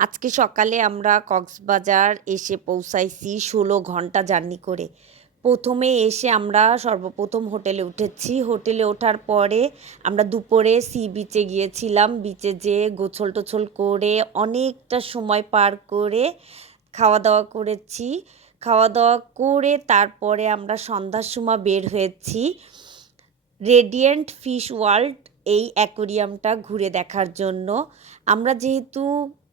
আজকে সকালে আমরা কক্সবাজার এসে পৌঁছাইছি ষোলো ঘণ্টা জার্নি করে। প্রথমে এসে আমরা সর্বপ্রথম হোটেলে উঠেছি। হোটেলে ওঠার পরে আমরা দুপুরে সি বিচে গিয়েছিলাম। বিচে যেয়ে গোছল টোছল করে অনেকটা সময় পার করে খাওয়া দাওয়া করেছি। খাওয়া দাওয়া করে তারপরে আমরা সন্ধ্যার সময় বের হয়েছি। রেডিয়েন্ট ফিশ ওয়ার্ল্ড এই অ্যাকোরিয়ামটা ঘুরে দেখার জন্য। আমরা যেহেতু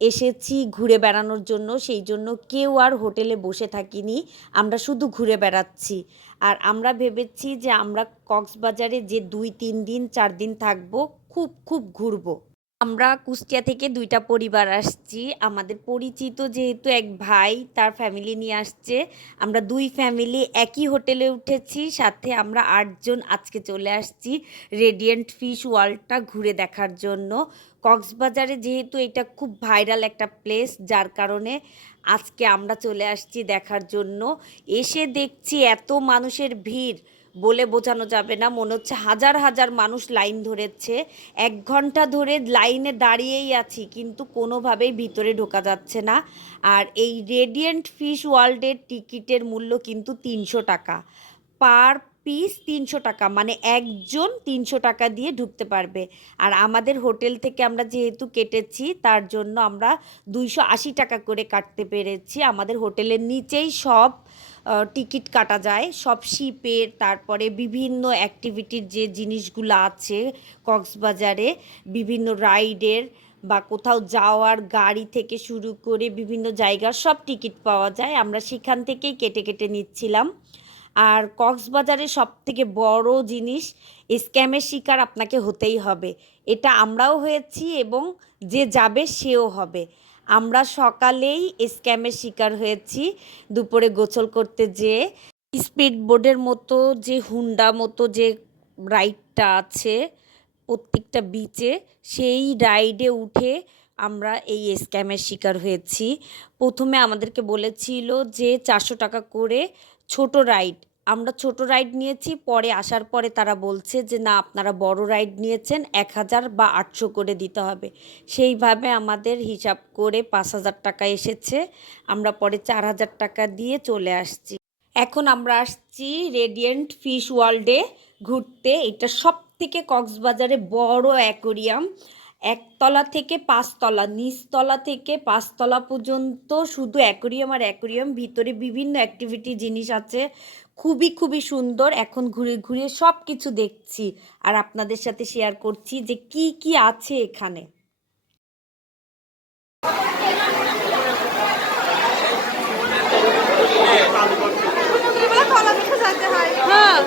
এসেছি ঘুরে বেড়ানোর জন্য, সেই জন্য কেউ আর হোটেলে বসে থাকিনি। আমরা শুধু ঘুরে বেড়াচ্ছি। আর আমরা ভেবেছি যে আমরা কক্সবাজারে যে দুই, তিন দিন, চার দিন থাকব, খুব খুব ঘুরবো। আমরা কুষ্টিয়া থেকে দুইটা পরিবার আসছি। আমাদের পরিচিত যেহেতু এক ভাই, তার ফ্যামিলি নিয়ে আসছে। আমরা দুই ফ্যামিলি একই হোটেলে উঠেছি, সাথে আমরা আটজন আজকে চলে আসছি রেডিয়েন্ট ফিশ ওয়ার্ল্ডটা ঘুরে দেখার জন্য। কক্সবাজারে যেহেতু এটা খুব ভাইরাল একটা প্লেস যার কারণে আজকে আমরা চলে আসছি দেখার জন্য। এসে দেখছি এত মানুষের ভিড়। বলে বোঝানো যাবে না। মনে হচ্ছে হাজার হাজার মানুষ লাইন ধরেছে। এক ঘণ্টা ধরে লাইনে দাঁড়িয়েই আছি, কিন্তু কোনোভাবেই ভিতরে ঢোকা যাচ্ছে না। আর এই রেডিয়েন্ট ফিশ ওয়ার্ল্ডের টিকিটের মূল্য কিন্তু তিনশো টাকা। পার পিস তিনশো টাকা মানে একজন তিনশো টাকা দিয়ে ঢুকতে পারবে। আর আমাদের হোটেল থেকে আমরা যেহেতু কেটেছি, তার জন্য আমরা দুইশো আশি টাকা করে কাটতে পেরেছি। আমাদের হোটেলের নিচেই সব টিকিট কাটা যায়। সব শিপের, তারপরে বিভিন্ন অ্যাক্টিভিটির যে জিনিসগুলো আছে কক্সবাজারে, বিভিন্ন রাইডের বা কোথাও যাওয়ার গাড়ি থেকে শুরু করে বিভিন্ন জায়গার সব টিকিট পাওয়া যায়। আমরা সেখান থেকেই কেটে কেটে নিচ্ছিলাম। আর কক্সবাজারে সব থেকে বড় জিনিস, স্ক্যামের শিকার আপনাকে হতেই হবে। এটা আমরাও হয়েছি এবং যে যাবে সেও হবে। আমরা সকালেই স্ক্যামের শিকার হয়েছি। দুপুরে গোসল করতে যেয়ে স্পিড বোর্ডের মতো যে হুন্ডা মতো যে রাইডটা আছে প্রত্যেকটা বিচে সেই রাইডে উঠে আমরা এই স্ক্যামের শিকার হয়েছি। প্রথমে আমাদেরকে বলেছিল যে চারশো টাকা করে ছোট রাইড আমরা ছোট রাইড নিয়েছি, পরে আসার পরে তারা বলছে যে, না, আপনারা বড় রাইড নিয়েছেন, এক হাজার বা আটশো করে দিতে হবে। সেইভাবে আমাদের হিসাব করে পাঁচ হাজার টাকা এসেছে। আমরা পরে চার হাজার টাকা দিয়ে চলে আসছি। এখন আমরা আসছি রেডিয়েন্ট ফিশ ওয়ার্ল্ডে ঘুরতে। এটা সব থেকে কক্সবাজারে বড় অ্যাকোরিয়াম একতলা থেকে পাঁচতলা, নিচতলা থেকে পাঁচতলা পর্যন্ত শুধু অ্যাকোরিয়াম আর অ্যাকোরিয়াম ভিতরে বিভিন্ন অ্যাক্টিভিটি জিনিস আছে। খুবই খুবই সুন্দর। এখন ঘুরে ঘুরে সব কিছু দেখছি আর আপনাদের সাথে শেয়ার করছি যে কি কি আছে এখানে। হ্যাঁ।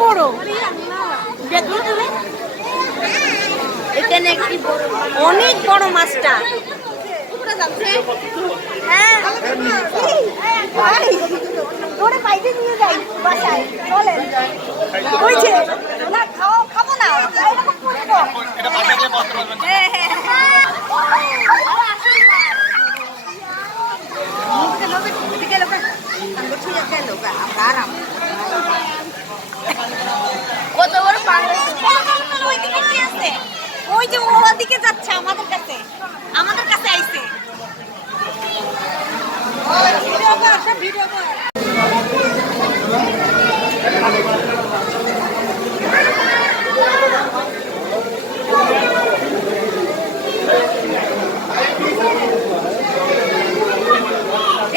বড়। দেখো তুমি। এখানে একটি অনেক বড় মাছটা। হ্যাঁ। ধরে বাইরে নিয়ে যাই বাসায়। বলেন ওই না খাও খাব না। এরকম করব। হ্যাঁ হ্যাঁ কত বড় পাগল ওইদিকে কি আছে ওই যে ওদিকে যাচ্ছে আমাদের কাছে আমাদের কাছে আইছে ভিডিও কর সব ভিডিও কর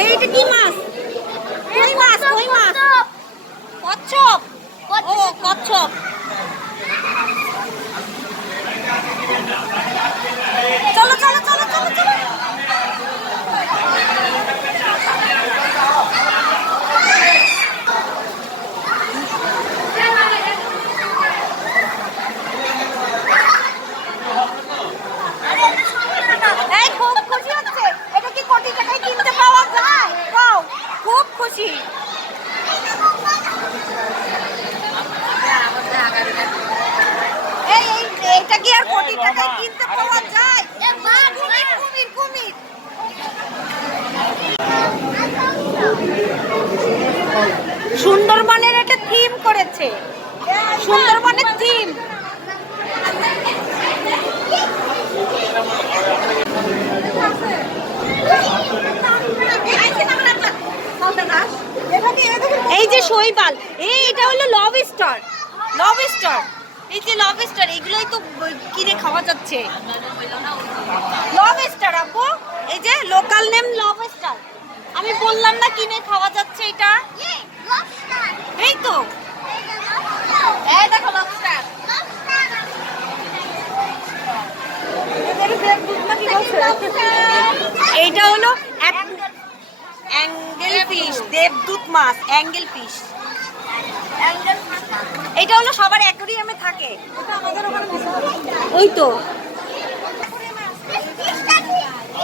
এইটা কি মাছ কই মাছ কই মাছ কচ্ছপ ও কচ্ছপ চলো চলো চলো চলো চলো এই খুব খুশি হচ্ছে এটা কি কোটি টাকায় কিনতে পাওয়া যায় ওয়াও খুব খুশি এই এই এটা কি আর কোটি টাকায় কিনতে পাওয়া যায় কুমির কুমির কুমির সুন্দরবনের একটা থিম করেছে। সুন্দরবনের থিম এই যে শৈবাল এই এটা হলো লভ স্টার লভ স্টার এই যে লভ স্টার এগুলোই তো কিনে খাওয়া যাচ্ছে। লভ স্টার আপু, এই যে লোকাল নেম লভ স্টার আমি বললাম না কিনে খাওয়া যাচ্ছে এটা। এই তো। এই দেখো লবস্টার এইটা হলো অ্যাঙ্গেল ফিশ দেবদূত মাছ অ্যাঙ্গেল ফিশ। এটা হলো সবার অ্যাকোরিয়ামে থাকে। ওই তো।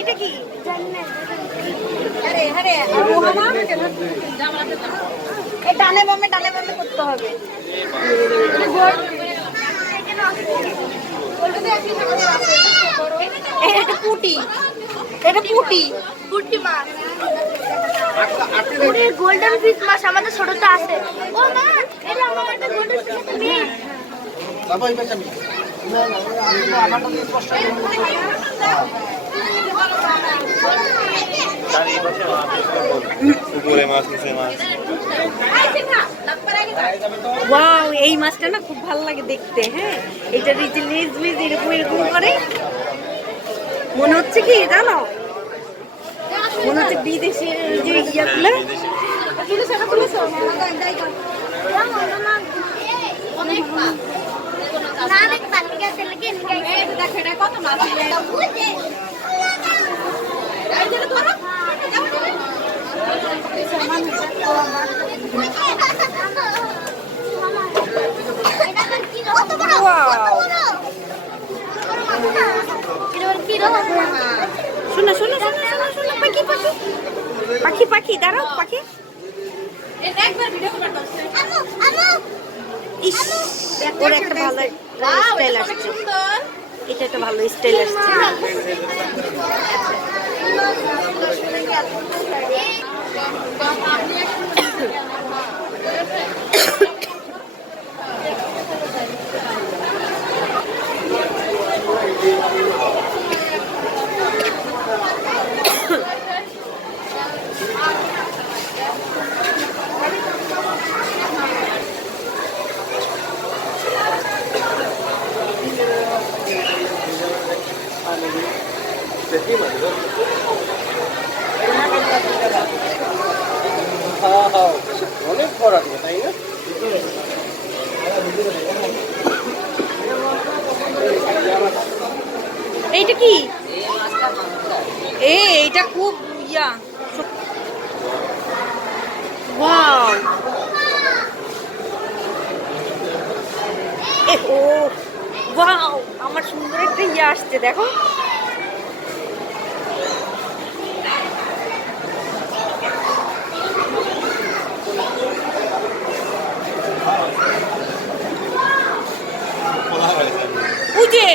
এটা কি আরে আরে রোহানা বামে ডানে বামে করতে হবে। এটা পুটি। এটা পুটি। পুটি মাছ। গোল্ডেন ফিশ মাছ আমাদের ছোটটা আছে। ও মা এটা আমার একটা গোল্ডেন ফিশ মেয়ে। পুকুরে মাছ নিচে মাছ ওয়াও এই মাছটা না খুব ভালো লাগে দেখতে হ্যাঁ এটা যে লেজ লেজ এরকম এরকম করে মনে হচ্ছে কি জানো মনে হচ্ছে বিদেশের যে ইয়াগুলো তুলেছো এটা তুলেছো নালে পালিকা তেলকে নিয়ে দেখো এটা কত মাছ শোনো শোনো শোনো শোনো শোনো, পাখি পাখি। পাখি পাখি, দাঁড়াও, পাখি। ইস, ওর একটা ভালো স্টাইল আসছে। এটা একটা ভালো স্টাইল আসছে কি? এ এইটা খুব ইয়া। ওয়াও। ও ওয়াও আমার সুন্দর একটা ইয়ে আসছে দেখো বুঝে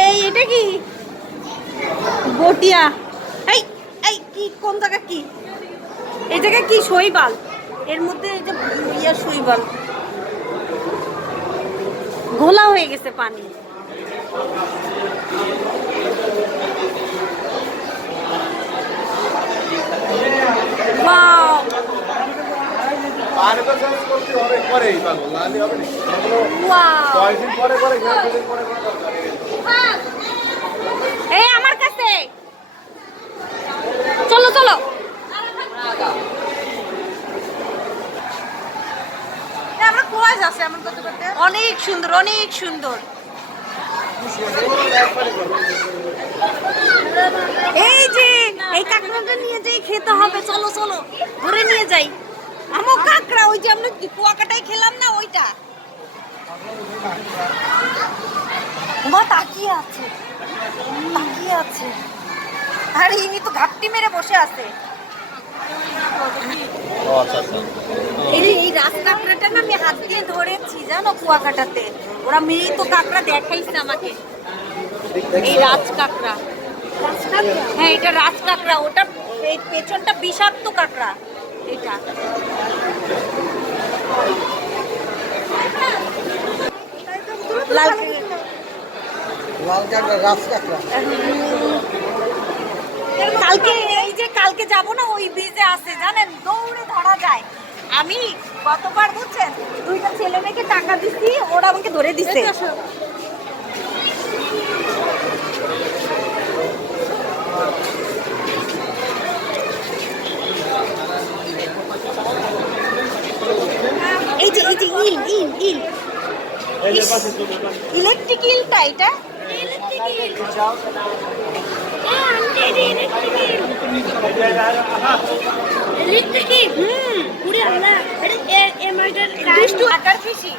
এই এটা কি বটিয়া এই এই কি কোন জায়গা কি এই জায়গা কি শৈবাল? এর মধ্যে এই যে ইয়া শৈবাল। ঘোলা হয়ে গেছে পানি। Wow! পানি তো চেঞ্জ করতে হবে পরেই পাগল নাহলে হবে না এগুলো Wow! কয়েকদিন পরে পরে ঘের দুদিন পরে পরে দরকার এই আমার কাছে চলো চলো কোয়া যাচ্ছে এমন করতে করতে। অনেক সুন্দর অনেক সুন্দর। এই যে, এই কাঁকড়াটা নিয়ে যাই খেতে হবে, চলো চলো, ধরে নিয়ে যাই। আমো কাঁকড়া, ওই যে আমরা কুয়াকাটাই খেলাম না, ওইটা? মা, তাকিয়ে আছে। তাকিয়ে আছে। আর, ইনি তো ঘাপটি মেরে বসে আছে। এই যে এই রাজ কাঁকড়াটা না আমি হাত দিয়ে ধরেছি জানো কুয়াকাটাতে? ওরা মেয়ে তো কাঁকড়া দেখাইছে আমাকে। এই রাজ কাঁকড়া হ্যাঁ এটা রাজ কাঁকড়া ওটা পেছনটা বিষাক্ত কাঁকড়া এটা। লাল কাঁকড়া রাস কাঁকড়া কালকে কালকে যাব না ওই ব্রিজে আছে জানেন? দৌড়ে ধরা যায়। আমি কতবার বুঝছেন দুইটা ছেলে মেয়েকে টাকা দিচ্ছি ওরা আমাকে ধরে দিচ্ছে এই যে এই যে ইল ইল ইল। ইলেকট্রিক ইলটা এটা? ইলেকট্রিক ইল। হুম পুরি এটা এ এ মাইটার কাজ টু আকার ফিশি